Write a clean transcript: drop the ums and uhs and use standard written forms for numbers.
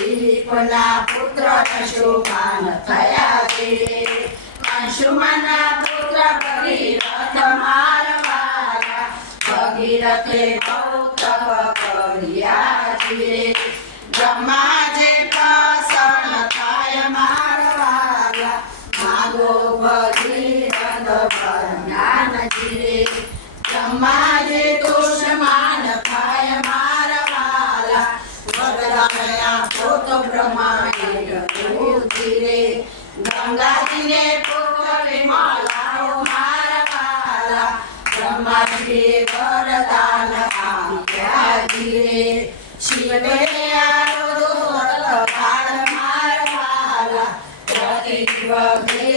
દિલીપના પુત્ર અંશુમાન થયા ધીરે અંશુમાનના પુત્ર ભગીરથ મારવાલા ભગીરથે બહુ તપ કર્યા ધીરે બ્રહ્માજી પ્રસન્ન થાય મારવાલા માગો ભગીરથ જ્ઞાન ધીરે બ્રહ્માજી તુષ્માન થાય મારવાલા વરદાન આપો તો બ્રહ્માએ કહ્યું ધીરે ગંગાજીને પુત્ર વિમલાઓ મારવાલા બ્રહ્માજીએ વરદાન આપ્યા ધીરે શિવે આરોધો તલવાર મારવાલા પ્રતિવગ્ને